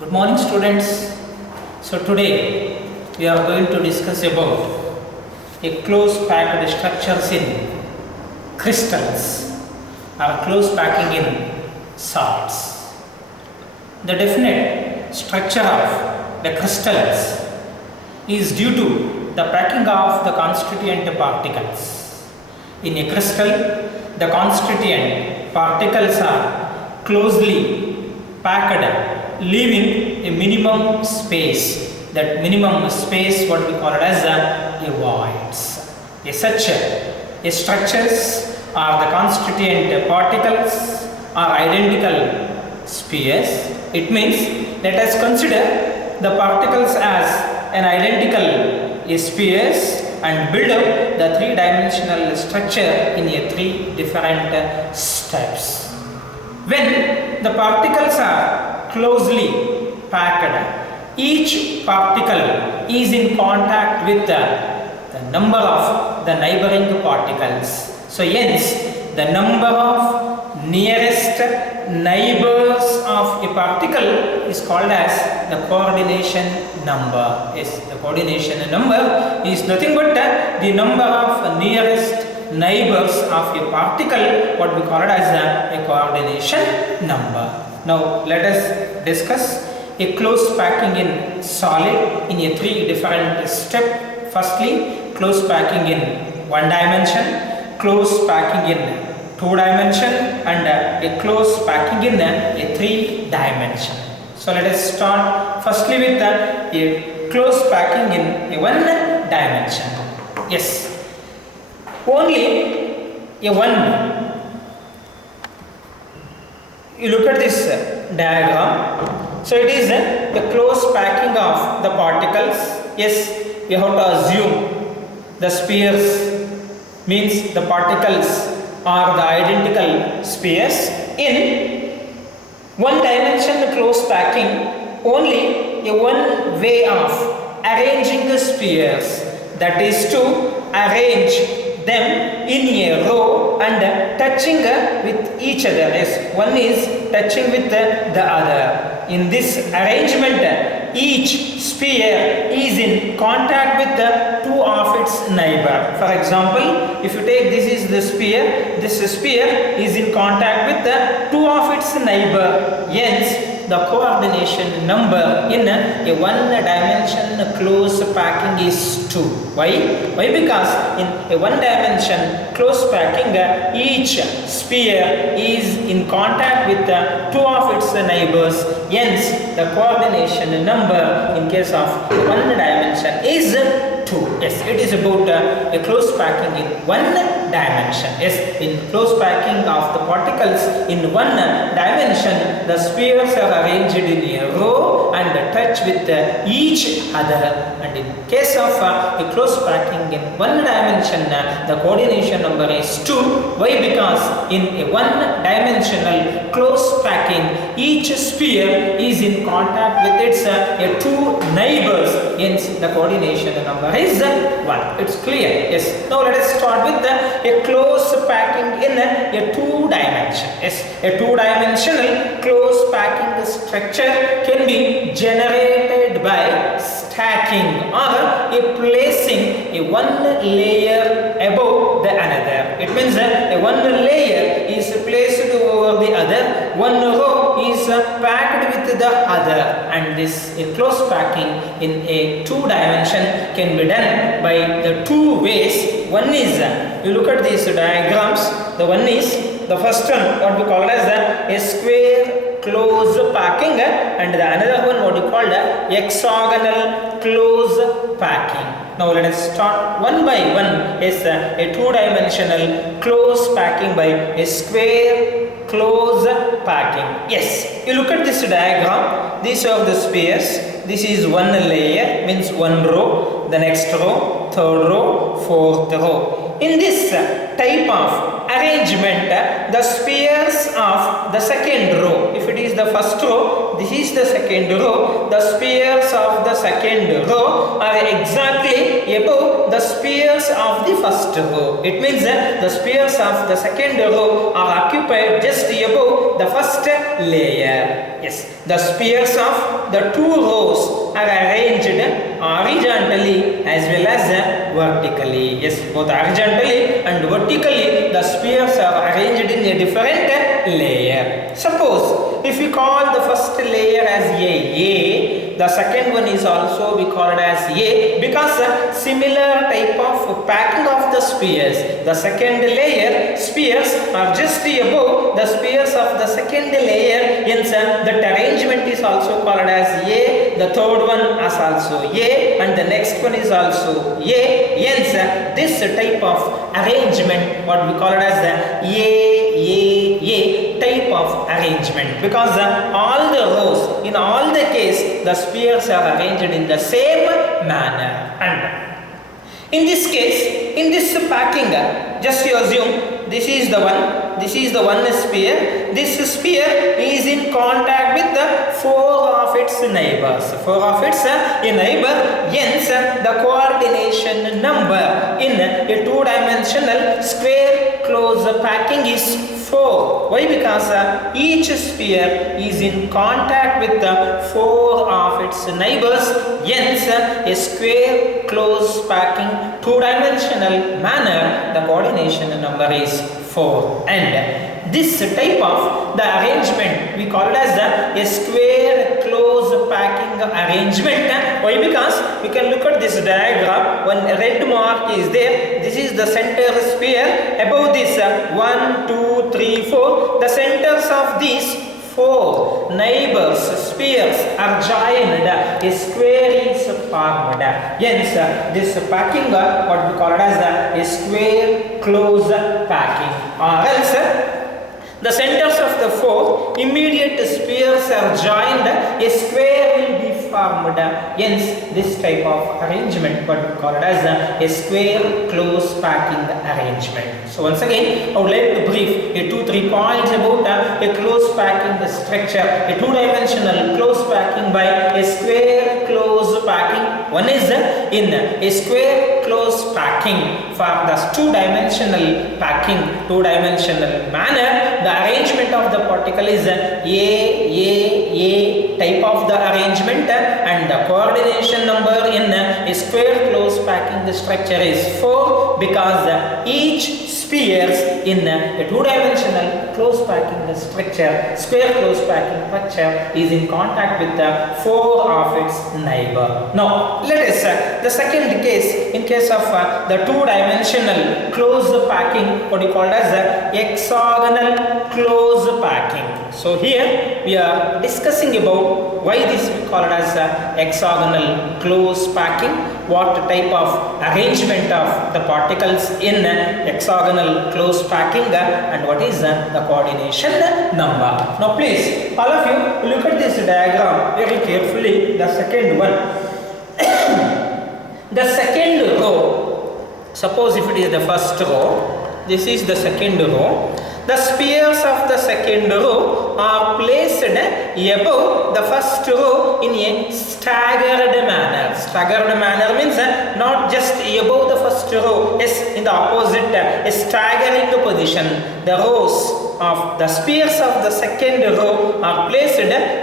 Good morning, students. So today we are going to discuss about a close packed structures in crystals or close packing in solids. The definite structure of the crystals is due to the packing of the constituent particles. In a crystal, the constituent particles are closely packed, leaving a minimum space. That minimum space, what we call it as a voids. Such structures are the constituent particles are identical spheres. It means let us consider the particles as an identical spheres and build up the three-dimensional structure in a three different steps. When the particles are closely packed, each particle is in contact with the number of the neighboring particles. So hence the number of nearest neighbors of a particle is called as the coordination number. Yes, the coordination number is nothing but the number of nearest neighbors of a particle, what we call it as a coordination number. Now let us discuss a close packing in solid in a three different step. Firstly, close packing in one dimension, close packing in two dimension, and a close packing in a three dimension. So let us start firstly with a close packing in a one dimension. Yes, only a one. You look at this diagram. So it is the close packing of the particles. Yes, you have to assume the spheres means the particles are the identical spheres. In one dimension close packing, only a one way of arranging the spheres, that is to arrange them in a row and touching with each other. Yes, one is touching with the other. In this arrangement, each sphere is in contact with the two of its neighbor. For example, if you take this is the sphere, this sphere is in contact with the two of its neighbor. Hence, the coordination number in a one dimension close packing is 2. Why? Because in a one dimension close packing, each sphere is in contact with the two of its neighbors. Hence, the coordination number in case of one dimension is 2. Yes, it is about a close packing in one dimension. Yes, in close packing of the particles in one dimension, the spheres are arranged in a row and touch with each other. And in case of a close packing in one dimension, the coordination number is 2. Why? Because in a one dimensional close packing, each sphere is in contact with its two neighbors. Hence, the coordination number is 1. It's clear. Yes. Now let us start with a close packing in a two dimension. Yes. A two dimensional close packing structure can be generated by stacking or placing a one layer above the another. It means a one layer is placed over the other, one row is packed with the other, and this close packing in a two dimension can be done by the two ways. One is, you look at these diagrams, the one is the first one, what we call as a square close packing, and the another one what we call hexagonal close packing. Now let us start one by one. Is a two-dimensional close packing by a square close packing. Yes, you look at this diagram. These are the spheres. This is one layer, means one row, the next row, third row, fourth row. In this type of arrangement, the spheres of the second row, if it is the first row, this is the second row, the spheres of the second row are exactly above the spheres of the first row. It means the spheres of the second row are occupied just above the first layer. Yes, the spheres of the two rows are arranged horizontally as well as vertically. Yes, both horizontally and vertically the spheres are arranged in a different layer. Suppose if we call the first layer as A, the second one is also we call it as A because similar type of packing of the spheres. The second layer spheres are just above the spheres of the second layer, hence that arrangement is also called as A. The third one is also A and the next one is also A. Hence this type of arrangement what we call it as the A type of arrangement because all the rows in all the case the spheres are arranged in the same manner. And in this case, in this packing, just you assume this is the one sphere. This sphere is in contact with the four of its neighbors. Hence the coordination number in a two-dimensional square close packing is 4. Why? Because each sphere is in contact with the four of its neighbors. Hence a square close packing two-dimensional manner the coordination number is 4. And this type of the arrangement we call it as a square close packing arrangement. Why? Because we can look at this diagram. One red mark is there. This is the center sphere. Above this 1, 2, 3, 4. The centers of these four neighbors spheres are joined. A square is formed. Hence this packing what we call it as a square close packing. Or else the centers of the four immediate spheres are joined, a square will be formed. Hence this type of arrangement what we call it as a square close packing arrangement. So once again I would like to brief 2-3 points about a close packing structure, a two-dimensional close packing by a square close packing. One is in a square close packing for the two-dimensional packing, two-dimensional manner. The arrangement of the particle is A type of the arrangement and the coordination number in a square close packing structure is 4 because each spheres in a two-dimensional close packing structure, square close packing structure is in contact with the four of its neighbor. Now let us the second case, in case of the two-dimensional close packing what we call as hexagonal close packing. So here we are discussing about why this we call it as hexagonal close packing, what type of arrangement of the particles in hexagonal close packing and what is the coordination number. Now please all of you look at this diagram very carefully. The second one the second row, suppose if it is the first row, this is the second row. The spheres of the second row are placed above the first row in a staggered manner. Staggered manner means not just above the first row, yes, in the opposite, a staggering position. The rows of the spheres of the second row are placed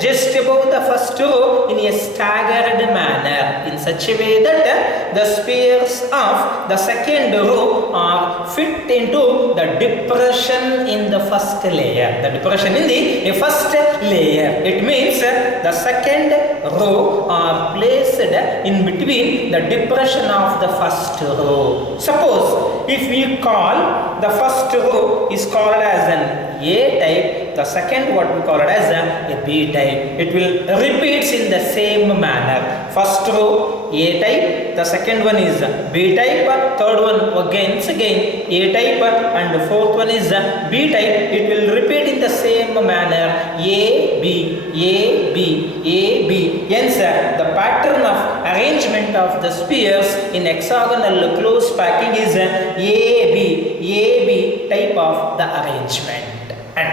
just above the first row in a staggered manner in such a way that the spheres of the second row are fit into the depression in the first layer. The depression in the first layer. It means the second row are placed in between the depression of the first row. Suppose if we call the first row is called as an A type, the second what we call it as a B type. It will repeats in the same manner. First row A type, the second one is B type, third one again A type and the fourth one is B type. It will repeat in the same manner A B A B A B. Hence, the pattern of arrangement of the spheres in hexagonal close packing is AB type of the arrangement. And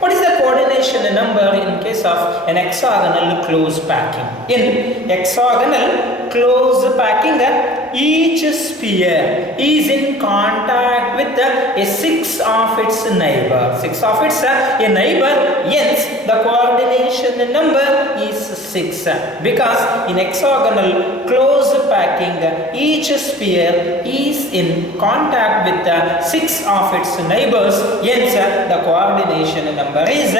what is the coordination number in case of an hexagonal close packing? In hexagonal close packing, each sphere is in contact with a 6 of its neighbor. 6 of its neighbor, hence the coordination number is 6. Because in hexagonal close packing, each sphere is in contact with 6 of its neighbors, hence the coordination number is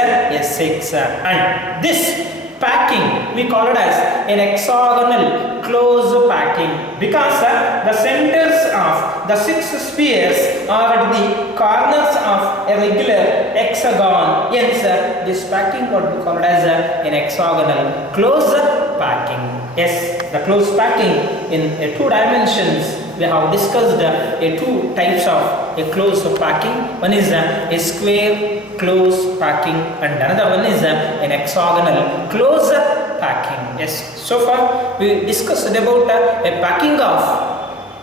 6. And this packing we call it as an hexagonal close packing because the centers of the 6 spheres are at the corners of a regular hexagon. Hence, this packing what we call it as an hexagonal close packing. Yes, the close packing in 2 dimensions. We have discussed 2 types of a close packing. One is a square close packing and another one is an hexagonal close packing. Yes, so far we discussed about a packing of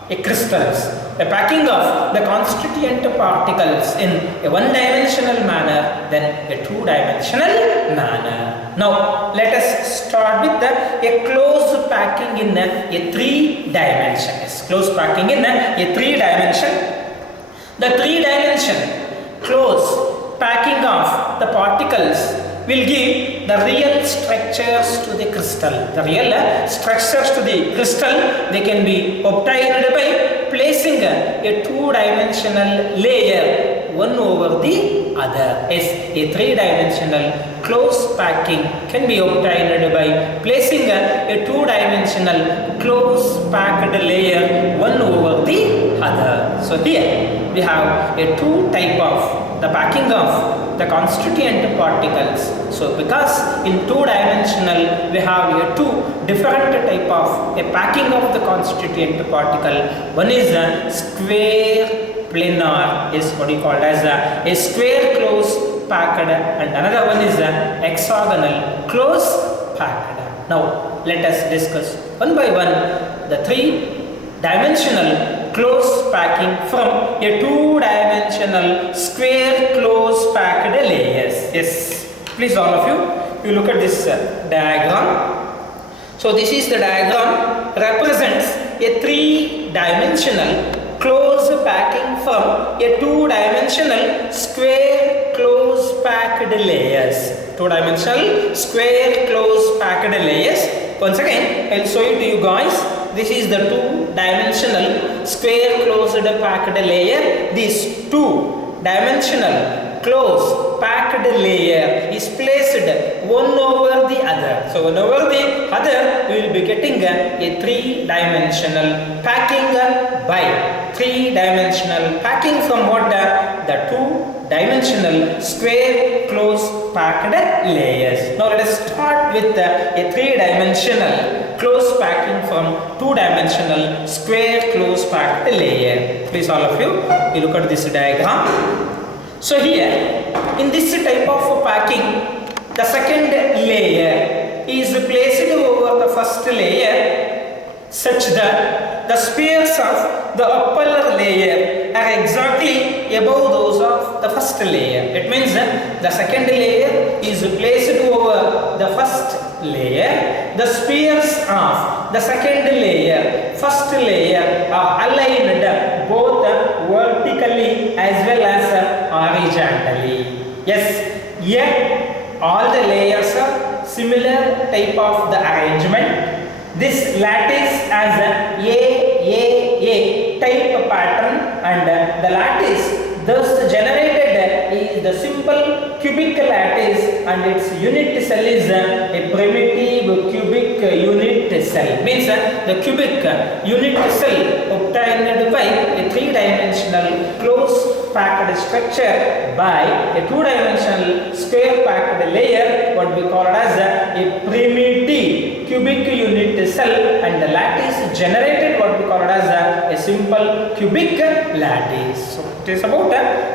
a crystals, a packing of the constituent particles in a 1-dimensional manner, then a 2-dimensional manner. Now let us start with a close packing in a 3 dimensions. Close packing in a 3 dimension. The 3-dimension close packing of the particles will give the real structures to the crystal. The real structures to the crystal, they can be obtained by placing a 2-dimensional layer one over the other. As a 3-dimensional close packing can be obtained by placing a 2-dimensional close packed layer one over the other. So here we have a 2 type of the packing of the constituent particles. So because in 2-dimensional we have a 2 different type of a packing of the constituent particle. One is a square planar, is what you call as a square close packed, and another one is a hexagonal close packed. Now let us discuss one by one the 3-dimensional close packing from a 2-dimensional square close packed layers. Yes, please all of you look at this diagram. So this is the diagram represents a 3-dimensional close packing from a 2-dimensional square close packed layers. 2-dimensional square close packed layers. Once again, I will show it to you guys. This is the 2-dimensional square closed packed layer. This 2-dimensional close packed layer is placed one over the other. So one over the other, we will be getting a 3-dimensional packing by 3-dimensional packing from what the 2-dimensional square close packed layers. Now let us start with a 3-dimensional close packing from 2-dimensional square close packed layer. Please all of you look at this diagram. So here in this type of packing, the second layer is placed over the first layer such that the spheres of the upper layer are exactly above those of the first layer. It means the second layer is placed over the first layer. The spheres of the second layer, first layer are aligned both vertically as well as horizontally. Yes, here all the layers are similar type of the arrangement. This lattice as a type pattern, and the lattice thus generated is the simple cubic lattice, and its unit cell is a primitive cubic unit cell. Means the cubic unit cell obtained by a 3-dimensional close packed structure by a 2-dimensional square packed layer, what we call it as a primitive cubic unit cell, and the lattice generated what we call it as a simple cubic lattice. So It is about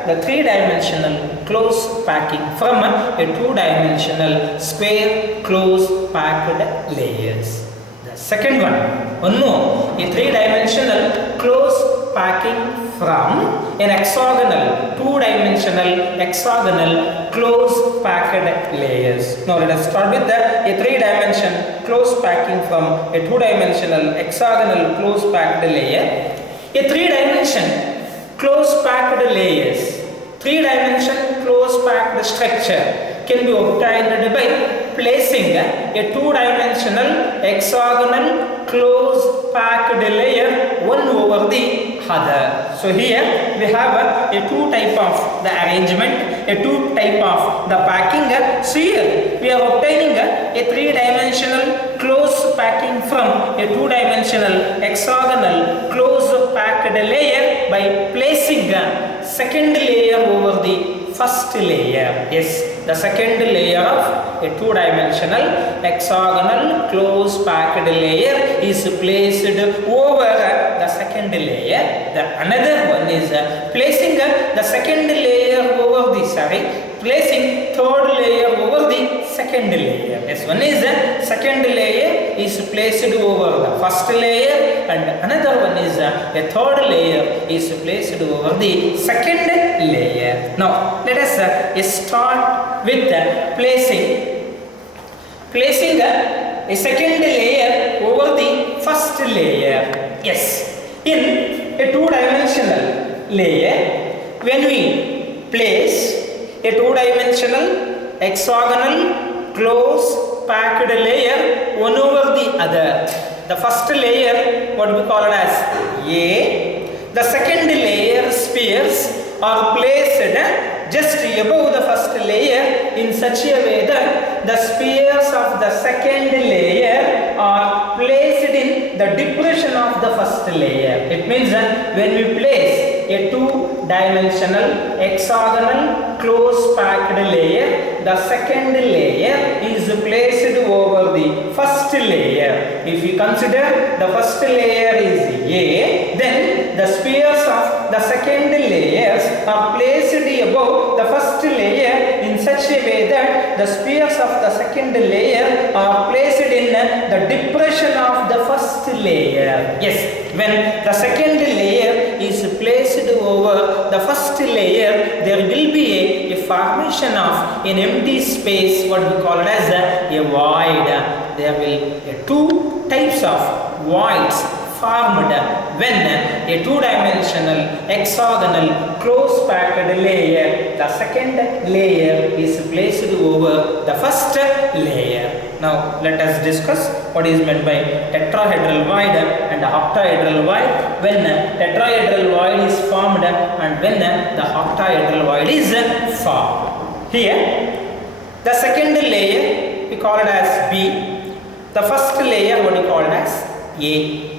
the three-dimensional close packing from a two-dimensional square close packed layers. The second one more, a three-dimensional close packing from an hexagonal, two-dimensional hexagonal close packed layers. Now let us start with a three-dimension close packing from a two-dimensional hexagonal close packed layer. A three-dimension close packed layers, three-dimension close packed structure can be obtained by placing a two-dimensional hexagonal close packed layer one over the other. So here we have a two type of the arrangement, a two type of the packing. So here we are obtaining a three-dimensional close packing from a two-dimensional hexagonal close packed layer by placing a second layer over the first layer. Yes, the second layer of a two-dimensional hexagonal close packed layer is placed over the second layer. The another one is placing the second layer over the placing third layer over the second layer. Yes, one is second layer is placed over the first layer, and another one is a third layer is placed over the second layer. Now let us start with placing a second layer over the first layer. Yes, in a two-dimensional layer, when we place a two-dimensional hexagonal close packed layer one over the other, the first layer what we call it as A, the second layer spheres are placed just above the first layer in such a way that the spheres of the second layer are placed in the depression of the first layer. It means when we place a two-dimensional hexagonal close packed layer, the second layer is placed over the first layer. If we consider the first layer is A, then the spheres of the second layers are placed above the first layer in such a way that the spheres of the second layer are placed in the depression of the first layer. Yes, when the second layer is placed over the first layer, there will be a formation of an empty space, what we call it as a void. There will be two types of voids formed when a two-dimensional hexagonal close packed layer, the second layer is placed over the first layer. Now let us discuss what is meant by tetrahedral void and octahedral void, when tetrahedral void is formed and when the octahedral void is formed. Here the second layer we call it as B, the first layer what we call it as A.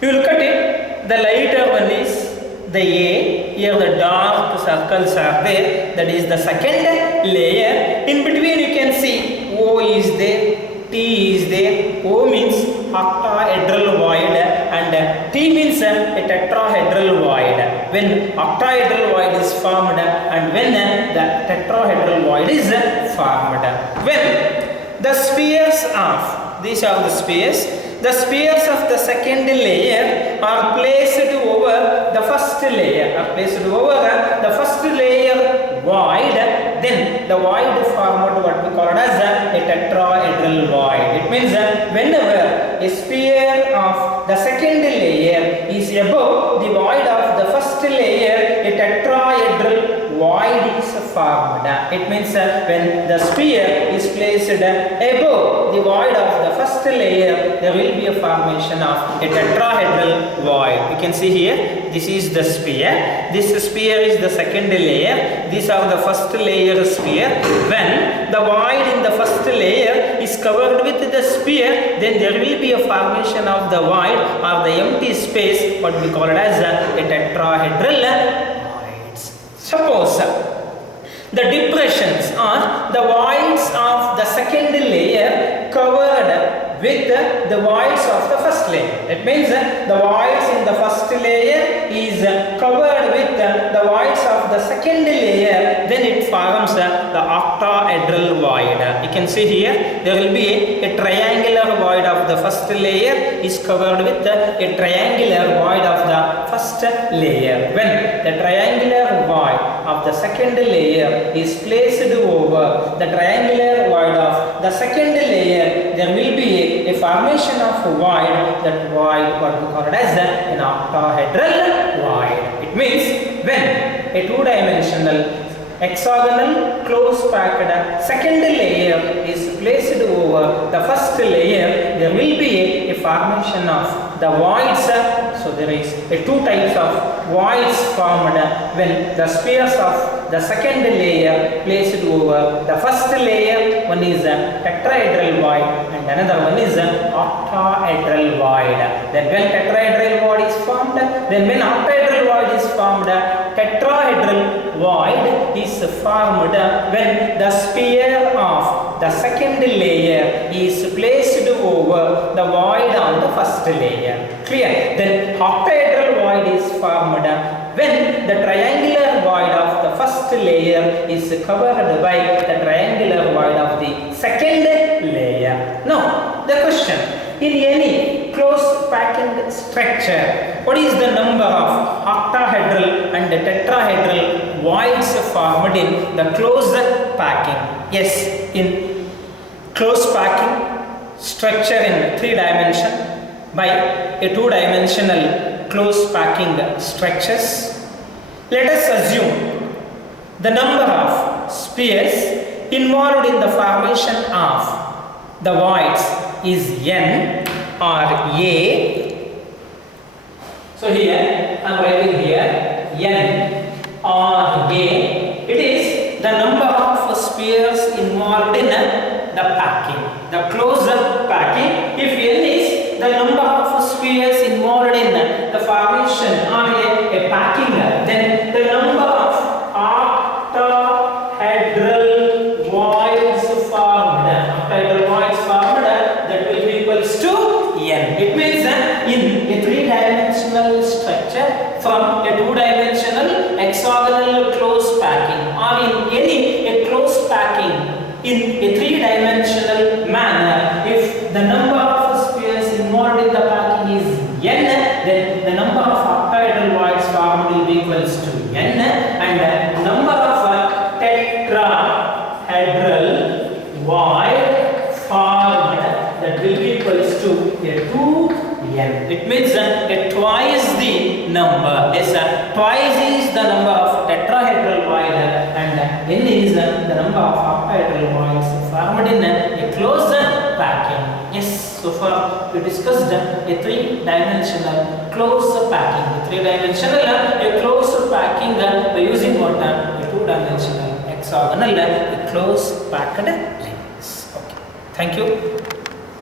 You look at it, the lighter one is the A, here the dark circles are there, that is the second layer. In between you can see O is there, T is there. O means octahedral void and T means a tetrahedral void. When octahedral void is formed and when the tetrahedral void is formed. When the spheres of, these are the spheres of the second layer are placed over the first layer, void, then the void formed what we call it as a tetrahedral void. It means whenever a sphere of the second layer is above the void of the first layer, a tetrahedral void is formed. It means when the sphere is placed above the void of the first layer, there will be a formation of a tetrahedral void. You can see here, this is the sphere. This sphere is the second layer. These are the first layer sphere. When the void in the first layer is covered with the sphere, then there will be a formation of the void or the empty space, what we call it as a tetrahedral voids. Suppose the depressions or the voids of the second layer covered with the voids of the first layer. It means the voids in the first layer is covered with the voids of the second layer, then it forms the octahedral void. You can see here there will be a triangular void of the first layer is covered with a triangular void of the first layer. When the triangular void of the second layer is placed over the triangular void of the second layer, there will be a formation of void. That void what we call it as an octahedral void. It means when a two-dimensional hexagonal close packed second layer is placed over the first layer, there will be a formation of the voids. So there is two types of voids formed when the spheres of the second layer placed over the first layer. One is a tetrahedral void and another one is an octahedral void. Then when tetrahedral void is formed, then when octahedral void is formed, tetrahedral void is formed when the sphere of the second layer is placed over the void on the first layer. Clear? Then octahedral void is formed when the triangular void of the first layer is covered by the triangular void of the second layer. Now the question, in any close packing structure, what is the number of octahedral and tetrahedral voids formed in the close packing? Yes, in close packing structure in 3 dimension by a 2-dimensional close packing structures, let us assume the number of spheres involved in the formation of the voids is n or a. So here I am writing here n or a. It is the number of spheres involved in the packing, the closed packing. If n is the number of spheres involved in the formation or a packing, then the number of octahedral voids formed, that will be equals to n. It means in a 3-dimensional structure from a 2-dimensional hexagonal close packing or in any close packing in a 3-dimensional manner, if the number of spheres involved in the packing is n, then the number of octahedral voids formed will be equals to n, and the number of tetrahedral void formed, that will be equals to 2n. It means twice the number. Yes, twice is the number of tetrahedral void and n is the number of octahedral voids formed in a closed packing. Yes, so far we discussed a 3-dimensional closed packing. A 3-dimensional closed packing by using what? A 2-dimensional hexagonal close packed links. Okay, thank you.